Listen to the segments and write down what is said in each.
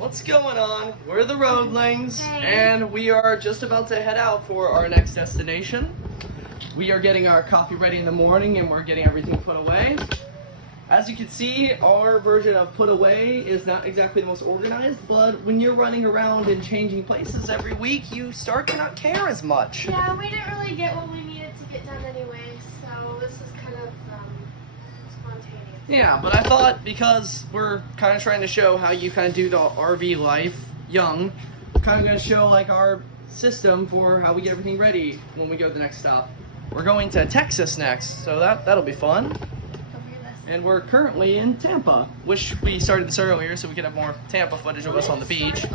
What's going on? We're the Roadlings, Hey. and we are just about to head out for our next destination. We are getting our coffee ready in the morning, and we're getting everything put away. As you can see, our version of put away is not exactly the most organized, but when you're running around and changing places every week, you start to not care as much. Yeah, we didn't really get what we needed to get done anyway, so this is kind of spontaneous. Yeah, but I thought because we're kind of trying to show how you kind of do the RV life young, kind of going to show like our system for how we get everything ready when we go to the next stop. We're going to Texas next, so that'll be fun. Don't forget this. And we're currently in Tampa. Wish we started this earlier so we could have more Tampa footage of us on the beach.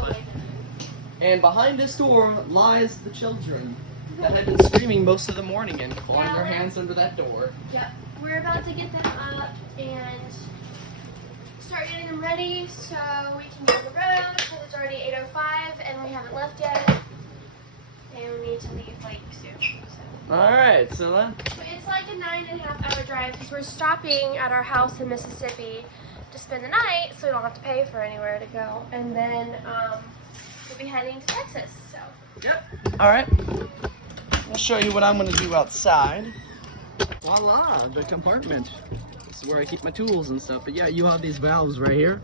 And behind this door lies the children that had been screaming most of the morning and clawing their hands under that door. Yep. We're about to get them up and start getting them ready so we can get on the road because it's already 8:05 and we haven't left yet. And we need to leave like soon. So. Alright, so then. But it's like a 9.5 hour drive because we're stopping at our house in Mississippi to spend the night so we don't have to pay for anywhere to go. And then we'll be heading to Texas. So. Yep. Alright. I'll show you what I'm going to do outside. Voila, the compartment. This is where I keep my tools and stuff. But yeah, you have these valves right here.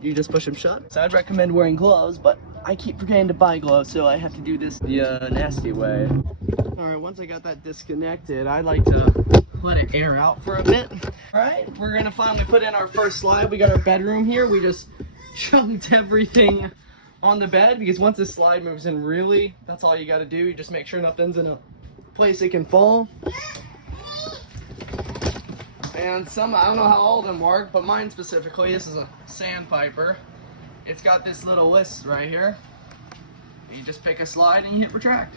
You just push them shut. So I'd recommend wearing gloves, but I keep forgetting to buy gloves, so I have to do this the nasty way. Alright, once I got that disconnected, I like to let it air out for a bit. Alright, we're going to finally put in our first slide. We got our bedroom here. We just chunked everything on the bed because once this slide moves in, really, that's all you got to do. You just make sure nothing's in a place it can fall. And I don't know how all of them work, but mine specifically, this is a sandpiper. It's got this little list right here. You just pick a slide and you hit retract.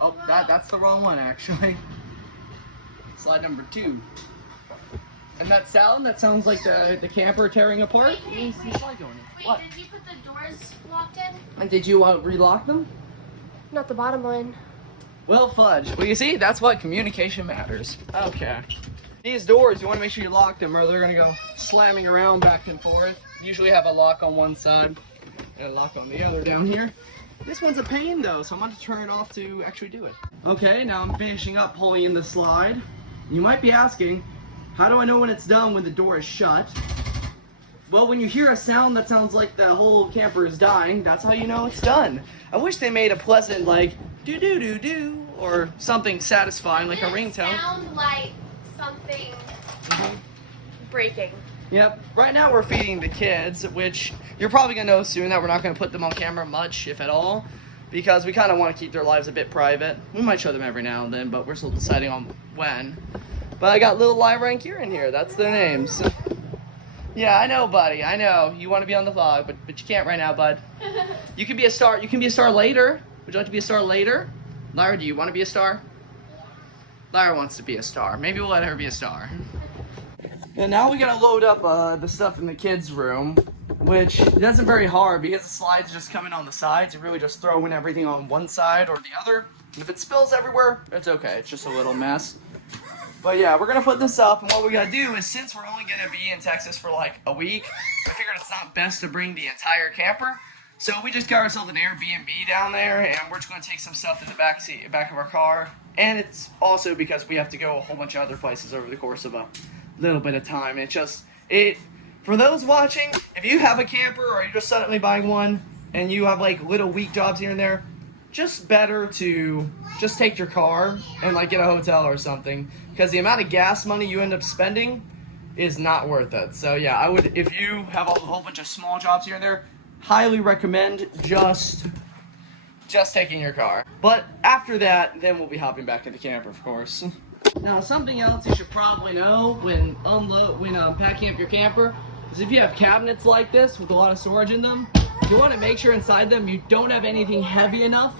Oh, that's the wrong one actually. Slide number 2. And that sounds like the camper tearing apart. Wait, What? did you put the doors locked in? And did you relock them? Not the bottom one. Well, fudge. Well, you see, that's what communication matters. Okay. These doors, you want to make sure you lock them or they're going to go slamming around back and forth. Usually have a lock on one side and a lock on the other down here. This one's a pain though, so I'm going to turn it off to actually do it. Okay, now I'm finishing up pulling in the slide. You might be asking, how do I know when it's done when the door is shut? Well, when you hear a sound that sounds like the whole camper is dying, that's how you know it's done. I wish they made a pleasant like do-do-do-do or something satisfying like a ringtone. Sound like something breaking. Yep. Right now we're feeding the kids, which you're probably going to know soon that we're not going to put them on camera much, if at all, because we kind of want to keep their lives a bit private. We might show them every now and then, but we're still deciding on when. But I got little Lyra and Kieran here. That's their names. Yeah, I know, buddy. I know. You want to be on the vlog, but you can't right now, bud. You can be a star. You can be a star later. Would you like to be a star later? Lyra, do you want to be a star? Lyra wants to be a star. Maybe we'll let her be a star. And now we gotta load up the stuff in the kids' room, which isn't very hard because the slides just come in on the sides. You really just throw in everything on one side or the other. And if it spills everywhere, it's okay. It's just a little mess. But yeah, we're gonna put this up, and what we gotta do is, since we're only gonna be in Texas for like a week, I figured it's not best to bring the entire camper. So we just got ourselves an Airbnb down there, and we're just gonna take some stuff in the back of our car. And it's also because we have to go a whole bunch of other places over the course of a little bit of time. For those watching, if you have a camper or you're just suddenly buying one and you have like little week jobs here and there, just better to just take your car and like get a hotel or something, because the amount of gas money you end up spending is not worth it. So yeah, I would, if you have a whole bunch of small jobs here and there, highly recommend just taking your car. But after that, then we'll be hopping back in the camper, of course. Now, something else you should probably know when packing up your camper is if you have cabinets like this with a lot of storage in them, you want to make sure inside them you don't have anything heavy enough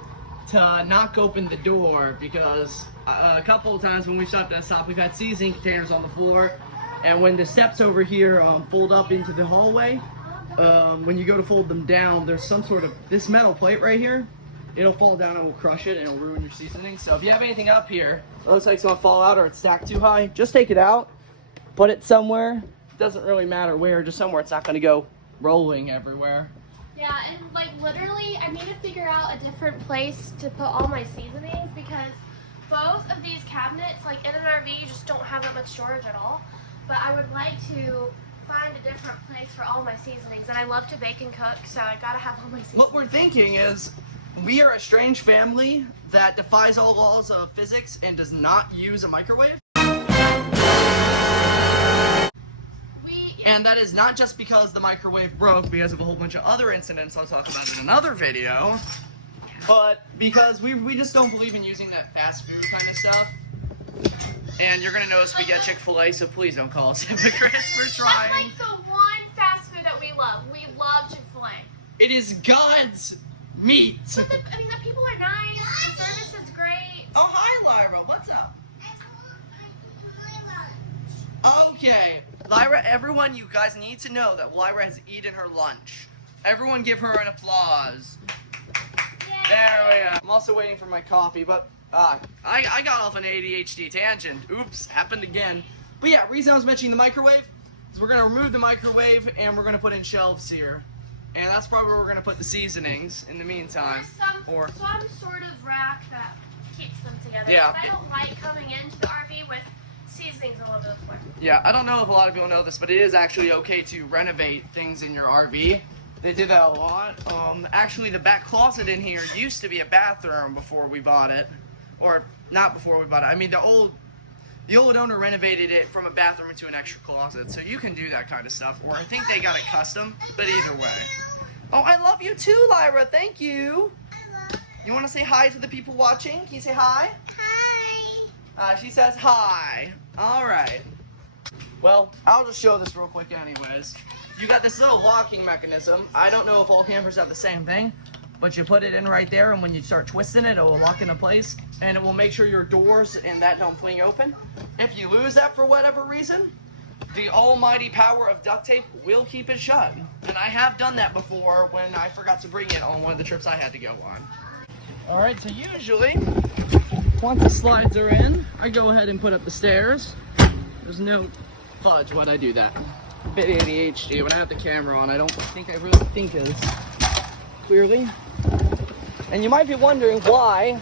to knock open the door, because a couple of times when we stopped at a stop, we've had seasoning containers on the floor, and when the steps over here fold up into the hallway, when you go to fold them down, there's some sort of, this metal plate right here, it'll fall down and will crush it and it'll ruin your seasoning. So if you have anything up here, it looks like it's gonna fall out or it's stacked too high, just take it out, put it somewhere. It doesn't really matter where, just somewhere it's not gonna go rolling everywhere. Yeah, and like literally, I need to figure out a different place to put all my seasonings because both of these cabinets, like in an RV, you just don't have that much storage at all. But I would like to find a different place for all my seasonings, and I love to bake and cook, so I gotta have all my seasonings. What we're thinking is, we are a strange family that defies all laws of physics and does not use a microwave. And that is not just because the microwave broke because of a whole bunch of other incidents I'll talk about in another video, but because we just don't believe in using that fast food kind of stuff. And you're gonna notice we get Chick-fil-A, so please don't call us hypocrites. We're trying. That's like the one fast food that we love. We love Chick-fil-A. It is God's meat. But the people are nice. The service is great. Oh, hi, Lyra. What's up? Okay. Lyra, everyone, you guys need to know that Lyra has eaten her lunch. Everyone give her an applause. Yay. There we go. I'm also waiting for my coffee, but I got off an ADHD tangent. Oops, happened again. But yeah, reason I was mentioning the microwave is we're going to remove the microwave and we're going to put in shelves here. And that's probably where we're going to put the seasonings in the meantime. Or some sort of rack that keeps them together. Yeah. I don't like coming into the RV with seasonings all over the floor. Yeah, I don't know if a lot of people know this, but it is actually okay to renovate things in your RV. They did that a lot. Actually, the back closet in here used to be a bathroom before we bought it. Or, not before we bought it. I mean, the old owner renovated it from a bathroom into an extra closet. So you can do that kind of stuff. Or I think they got it custom, but either way. Oh, I love you too, Lyra. Thank you. You want to say hi to the people watching? Can you say hi? Hi. She says hi. All right. Well, I'll just show this real quick anyways. You got this little locking mechanism. I don't know if all campers have the same thing, but you put it in right there, and when you start twisting it, it will lock into place, and it will make sure your doors and that don't fling open. If you lose that for whatever reason, the almighty power of duct tape will keep it shut. And I have done that before when I forgot to bring it on one of the trips I had to go on. All right, so usually, once the slides are in, I go ahead and put up the stairs. There's no fudge when I do that. Bit ADHD. When I have the camera on, I don't think I really think as clearly. And you might be wondering why,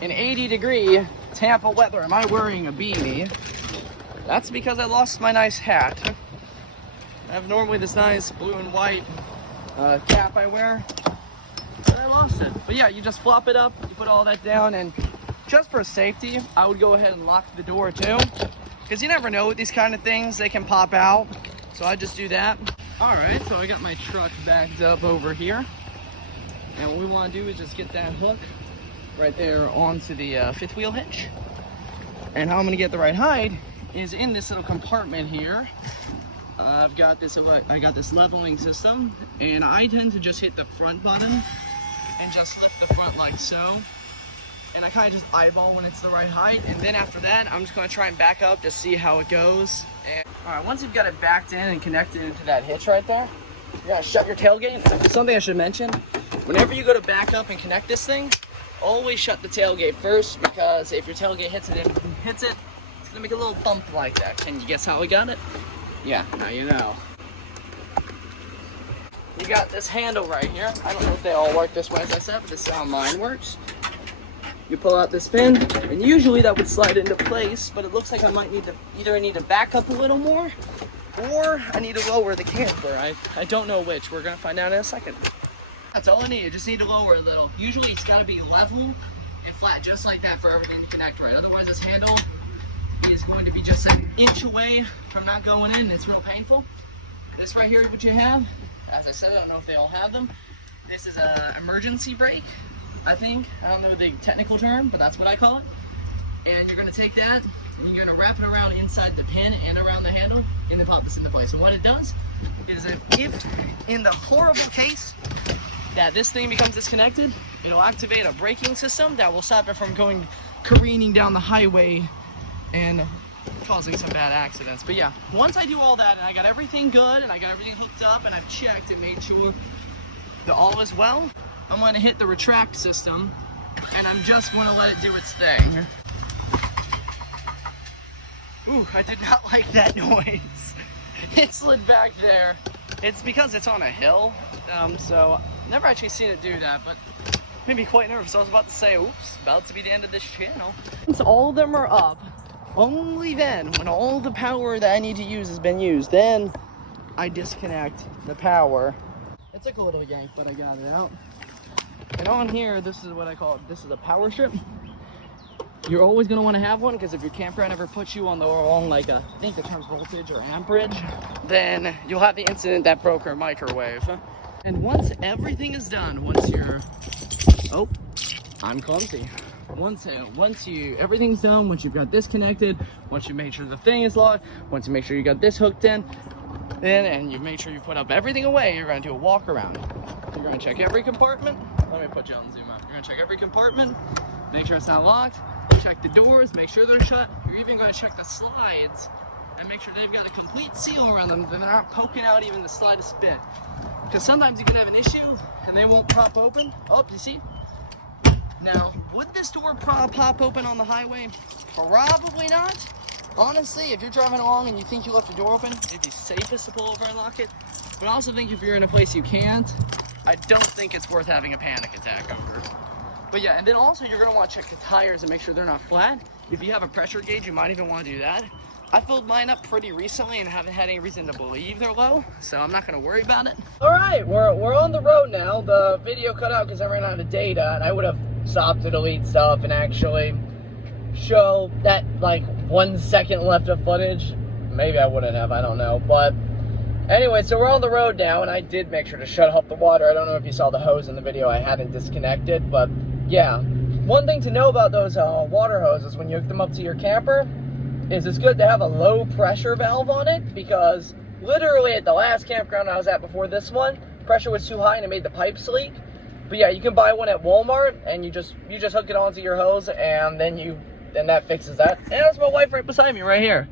in 80-degree Tampa weather, am I wearing a beanie? That's because I lost my nice hat. I have normally this nice blue and white cap I wear, but I lost it. But yeah, you just flop it up, you put all that down, and just for safety, I would go ahead and lock the door too, because you never know with these kind of things, they can pop out. So I just do that. All right, so I got my truck backed up over here, and what we want to do is just get that hook right there onto the fifth wheel hitch. And how I'm gonna get the right height is in this little compartment here. I got this leveling system, and I tend to just hit the front button and just lift the front like so. And I kind of just eyeball when it's the right height, and then after that, I'm just gonna try and back up to see how it goes. And, all right, once you've got it backed in and connected into that hitch right there, you gotta shut your tailgate. Something I should mention, whenever you go to back up and connect this thing, always shut the tailgate first, because if your tailgate hits it, it's gonna make a little bump like that. Can you guess how we got it? Yeah, now you know. You got this handle right here. I don't know if they all work this way as I said, but this is how mine works. You pull out this pin, and usually that would slide into place, but it looks like I might need to, either I need to back up a little more, or I need to lower the camper. I don't know which. We're gonna find out in a second. That's all I need. I just need to lower a little. Usually it's gotta be level and flat, just like that for everything to connect right. Otherwise this handle is going to be just an inch away from not going in. It's real painful. This right here is what you have. As I said, I don't know if they all have them. This is an emergency brake, I think. I don't know the technical term, but that's what I call it. And you're gonna take that, and you're gonna wrap it around inside the pin and around the handle, and then pop this into place. And what it does is that if, in the horrible case that this thing becomes disconnected, it'll activate a braking system that will stop it from going careening down the highway and causing some bad accidents. But yeah, once I do all that and I got everything good and I got everything hooked up and I've checked and made sure that all is well, I'm going to hit the retract system, and I'm just going to let it do its thing. Ooh, I did not like that noise. It slid back there. It's because it's on a hill, so never actually seen it do that, but made me quite nervous. I was about to say, oops, about to be the end of this channel. Once all of them are up, only then, when all the power that I need to use has been used, then I disconnect the power. It took a little yank, but I got it out. And on here, this is what I call it. This is a power strip. You're always going to want to have one, because if your campground ever puts you on the wrong, like I think the term's voltage or amperage, then you'll have the incident that broke her microwave. And once everything is done, once you're, oh, I'm clumsy. Once everything's done, once you've got this connected, once you make sure the thing is locked, once you make sure you got this hooked in, and you make sure you put up everything away, you're going to do a walk around. You're going to check every compartment. Let me put you on zoom out. You're going to check every compartment, make sure it's not locked, check the doors, make sure they're shut. You're even going to check the slides and make sure they've got a complete seal around them, they're not poking out even the slightest bit. Because sometimes you can have an issue and they won't pop open. Oh, you see? Now, would this door pop open on the highway? Probably not. Honestly, if you're driving along and you think you left the door open, it'd be safest to pull over and lock it. But I also think if you're in a place you can't, I don't think it's worth having a panic attack over. But yeah, and then also you're gonna want to check the tires and make sure they're not flat. If you have a pressure gauge, you might even want to do that. I filled mine up pretty recently and haven't had any reason to believe they're low, so I'm not gonna worry about it. All right, we're on the road now. The video cut out because I ran out of data, and I would have stopped to delete stuff and actually show that like 1 second left of footage. Maybe I wouldn't have, I don't know. But anyway, so we're on the road now, and I did make sure to shut off the water. I don't know if you saw the hose in the video. I hadn't disconnected, but yeah. One thing to know about those water hoses when you hook them up to your camper is it's good to have a low pressure valve on it, because literally at the last campground I was at before this one, pressure was too high and it made the pipes leak. But yeah, you can buy one at Walmart and you just hook it onto your hose, and then that fixes that. And that's my wife right beside me right here.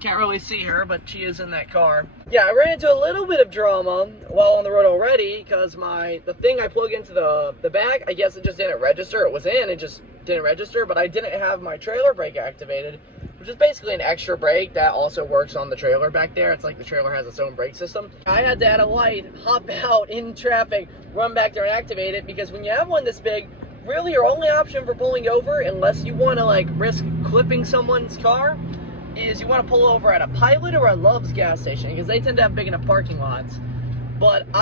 Can't really see her, but she is in that car. Yeah, I ran into a little bit of drama while on the road already, because the thing I plug into the back, I guess it just didn't register. It was in, it just didn't register, but I didn't have my trailer brake activated, which is basically an extra brake that also works on the trailer back there. It's like the trailer has its own brake system. I had to add a light, hop out in traffic, run back there and activate it, because when you have one this big, really your only option for pulling over, unless you want to like risk clipping someone's car, is you want to pull over at a Pilot or a Love's gas station, because they tend to have big enough parking lots. But if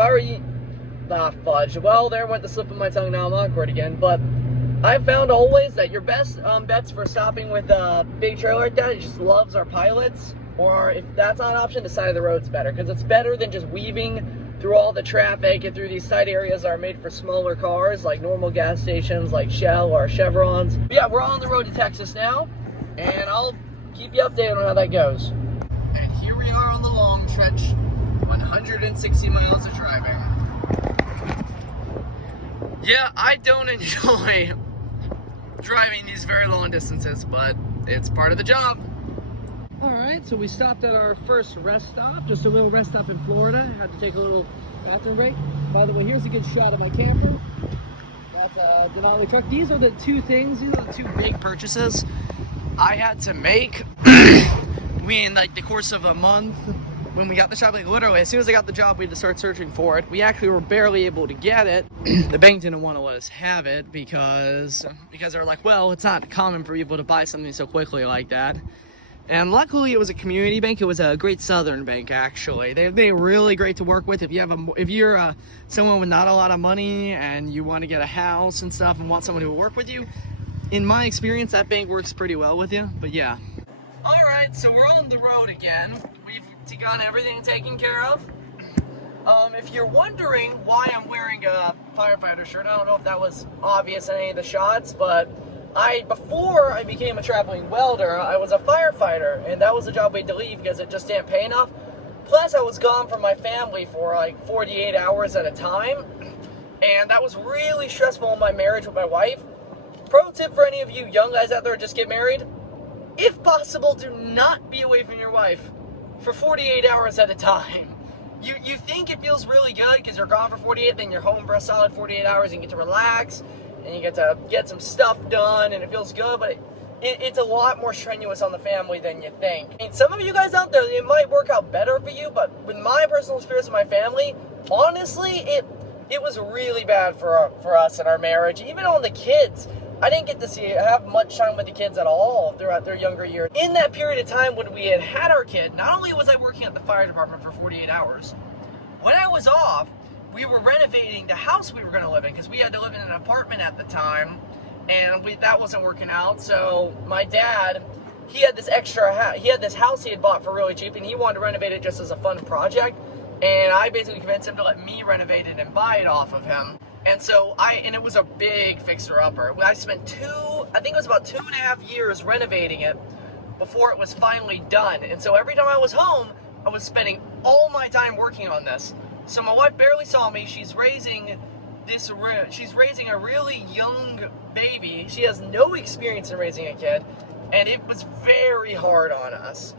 I were fudge, well, there went the slip of my tongue, now I'm awkward again, but I've found always that your best bets for stopping with a big trailer like that is just Love's or Pilots, or if that's not an option, the side of the road's better, because it's better than just weaving through all the traffic and through these side areas that are made for smaller cars, like normal gas stations like Shell or Chevrons. But yeah, we're on the road to Texas now, and I'll keep you updated on how that goes. And here we are on the long stretch, 160 miles of driving. Yeah, I don't enjoy driving these very long distances, but it's part of the job. All right, so we stopped at our first rest stop, just a little rest stop in Florida. Had to take a little bathroom break. By the way, here's a good shot of my camper. That's a Denali truck. These are the two big purchases I had to make in like the course of a month. When we got the job, like literally, as soon as I got the job, we had to start searching for it. We actually were barely able to get it. The bank didn't want to let us have it because they were like, well, it's not common for people to buy something so quickly like that. And luckily, it was a community bank. It was a Great Southern bank, actually. They're really great to work with. If you're someone with not a lot of money and you want to get a house and stuff and want someone who will work with you, in my experience, that bank works pretty well with you. But yeah. All right, so we're on the road again. We've got everything taken care of. If you're wondering why I'm wearing a firefighter shirt, I don't know if that was obvious in any of the shots, but before I became a traveling welder, I was a firefighter, and that was a job we had to leave because it just didn't pay enough. Plus, I was gone from my family for like 48 hours at a time, and that was really stressful in my marriage with my wife. Pro tip for any of you young guys out there who just get married: if possible, do not be away from your wife for 48 hours at a time. You think it feels really good because you're gone for 48, then you're home for a solid 48 hours and you get to relax and you get to get some stuff done and it feels good, but it's a lot more strenuous on the family than you think. I mean, some of you guys out there, it might work out better for you, but with my personal experience with my family, honestly, it was really bad for us and our marriage. Even on the kids, I didn't get to have much time with the kids at all throughout their younger years. In that period of time when we had our kid, not only was I working at the fire department for 48 hours, when I was off, we were renovating the house we were going to live in because we had to live in an apartment at the time, and that wasn't working out. So my dad, he had this house he had bought for really cheap, and he wanted to renovate it just as a fun project. And I basically convinced him to let me renovate it and buy it off of him. And so and it was a big fixer-upper. I spent I think it was about 2.5 years renovating it before it was finally done. And so every time I was home, I was spending all my time working on this. So my wife barely saw me. She's raising a really young baby. She has no experience in raising a kid, and it was very hard on us.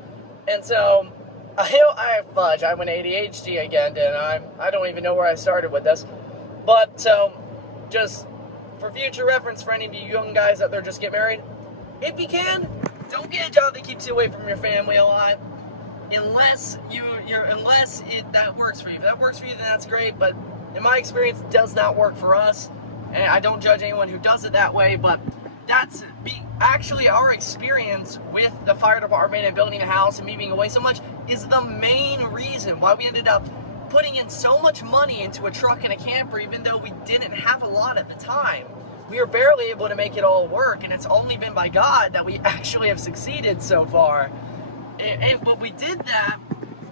And so I went ADHD again, didn't I don't even know where I started with this. But so, just for future reference for any of you young guys out there, just get married. If you can, don't get a job that keeps you away from your family a lot. Unless that works for you. If that works for you, then that's great. But in my experience, it does not work for us. And I don't judge anyone who does it that way, but that's actually our experience with the fire department and building a house and me being away so much is the main reason why we ended up putting in so much money into a truck and a camper, even though we didn't have a lot at the time. We were barely able to make it all work, and it's only been by God that we actually have succeeded so far. But we did that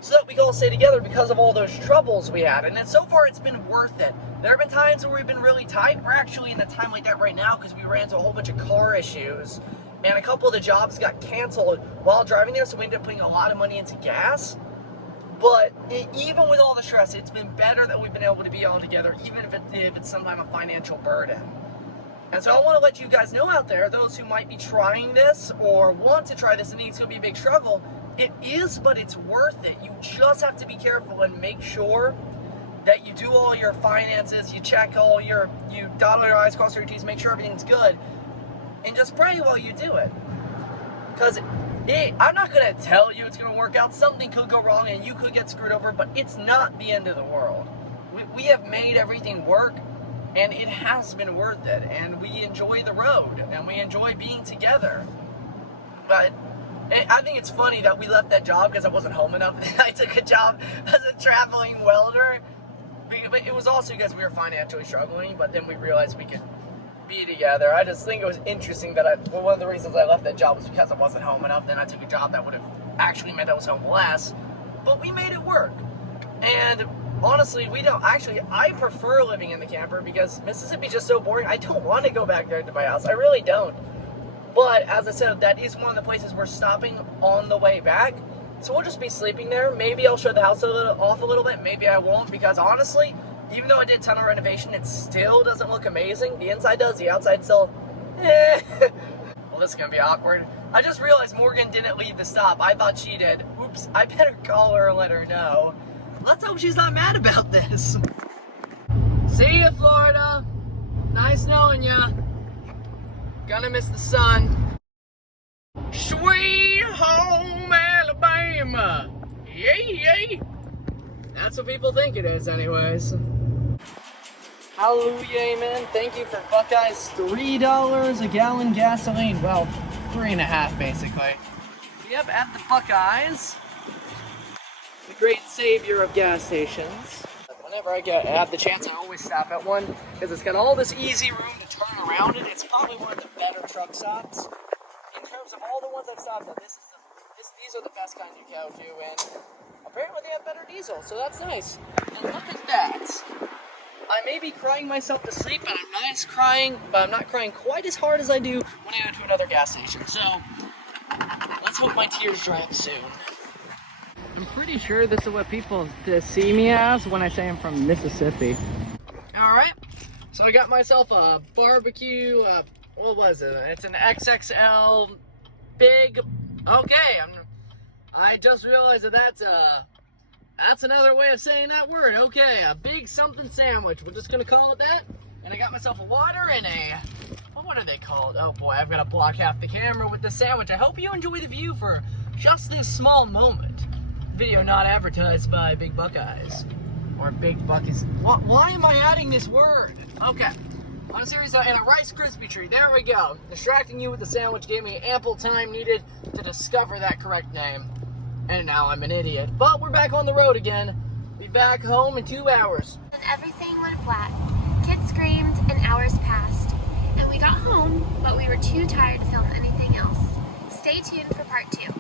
so that we could all stay together because of all those troubles we had. And then so far, it's been worth it. There have been times where we've been really tight. We're actually in a time like that right now because we ran into a whole bunch of car issues. And a couple of the jobs got canceled while driving there, so we ended up putting a lot of money into gas. But even with all the stress, it's been better that we've been able to be all together, even if it's sometimes a financial burden. And so I want to let you guys know out there, those who might be trying this or want to try this and think it's going to be a big struggle, it is, but it's worth it. You just have to be careful and make sure that you do all your finances, you check you dot all your I's, cross your T's, make sure everything's good, and just pray while you do it. Because I'm not going to tell you it's going to work out. Something could go wrong and you could get screwed over, but it's not the end of the world. We have made everything work, and it has been worth it, and we enjoy the road, and we enjoy being together. But I think it's funny that we left that job because I wasn't home enough. I took a job as a traveling welder. But it was also because we were financially struggling, but then we realized we could be together. I just think it was interesting that one of the reasons I left that job was because I wasn't home enough. Then I took a job that would have actually meant I was home less, but we made it work. And honestly, I prefer living in the camper because Mississippi's just so boring. I don't want to go back there to my house. I really don't. But as I said, that is one of the places we're stopping on the way back. So we'll just be sleeping there. Maybe I'll show the house off a little bit. Maybe I won't, because honestly, even though I did a ton of renovation, it still doesn't look amazing. The inside does, the outside still, Well, this is going to be awkward. I just realized Morgan didn't leave the stop. I thought she did. Oops, I better call her and let her know. Let's hope she's not mad about this. See ya, Florida. Nice knowing ya. Gonna miss the sun. Sweet home Alabama. Yay, yay. That's what people think it is anyways. Hallelujah, amen. Thank you for Buckeyes. $3 a gallon gasoline. Well, 3.5 basically. Yep, at the Buckeyes. The great savior of gas stations. Whenever I have the chance, I always stop at one because it's got all this easy room to turn around in. It's probably one of the better truck stops. In terms of all the ones I've stopped at, these are the best kind you go to, and apparently they have better diesel, so that's nice. And look at that. I may be crying myself to sleep, but I'm not crying quite as hard as I do when I go to another gas station. So let's hope my tears dry up soon. I'm pretty sure this is what people see me as when I say I'm from Mississippi. Alright, so I got myself a barbecue, what was it? It's an XXL big, okay, I just realized that's another way of saying that word. Okay, a big something sandwich. We're just gonna call it that. And I got myself a water and what what are they called? Oh boy, I've got to block half the camera with the sandwich. I hope you enjoy the view for just this small moment. Video not advertised by Big Buckeyes. Or Big Buckies. Why am I adding this word? Okay. On a serious note, and a Rice Krispie treat. There we go. Distracting you with the sandwich gave me ample time needed to discover that correct name. And now I'm an idiot. But we're back on the road again. Be back home in 2 hours. And everything went flat. Kids screamed and hours passed. And we got home, but we were too tired to film anything else. Stay tuned for part 2.